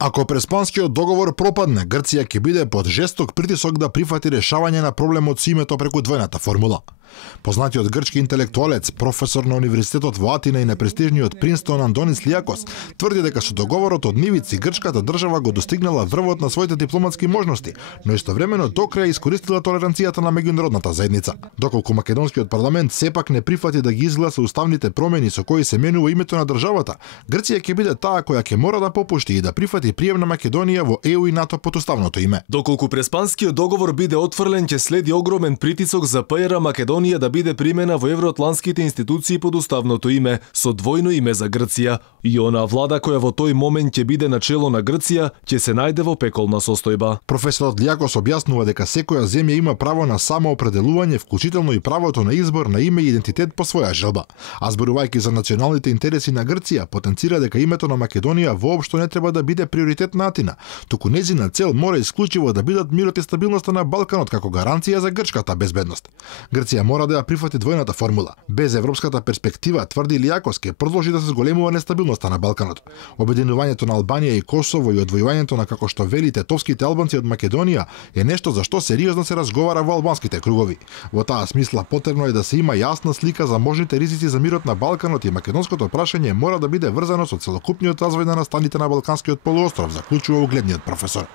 Ако Преспанскиот договор пропадне, Грција ќе биде под жесток притисок да прифати решавање на проблемот со името преку двојната формула. Познатиот грчки интелектуалец, професор на Универзитетот во Атина и на престижниот Принстон Андонис Лијакос, тврди дека со договорот од нивици грчката држава го достигнала врвот на своите дипломатски можности, но истовремено до крај искористила толеранцијата на меѓународната заедница. Доколку македонскиот парламент сепак не прифати да ги изгласа уставните промени со кои се менува името на државата, Грција ќе биде таа која ќе мора да попушти и да прифати прием на Македонија во ЕУ и НАТО под уставното име. Доколку Преспанскиот договор биде отфрлен, ќе следи огромен притисок за ПР Македонија да биде примена во евроатлантските институции под уставното име, со двојно име за Грција, и она влада која во тој момент ќе биде на чело на Грција, ќе се најде во пеколна состојба. Професорот Лијакос објаснува дека секоја земја има право на самоопределување, вклучително и правото на избор на име и идентитет по своја желба. А зборувајќи за националните интереси на Грција, потенцира дека името на Македонија воопшто не треба да биде приоритет на Атина, туку нејзина цел мора исклучиво да бидат мирот и стабилноста на Балканот како гаранција за грчката безбедност. Грција мора да ја прифати двојната формула. Без европската перспектива, тврди Лијакос, ќе продолжи да се зголемува нестабилноста на Балканот. Обединувањето на Албанија и Косово и одвојувањето на, како што вели, тетовските албанци од Македонија е нешто за што сериозно се разговара во албанските кругови. Во таа смисла потребно е да се има јасна слика за можните ризици за мирот на Балканот и македонското прашање мора да биде врзано со целокупниот развој на настаните на Балканскиот полуостров, заклучува угледниот професор.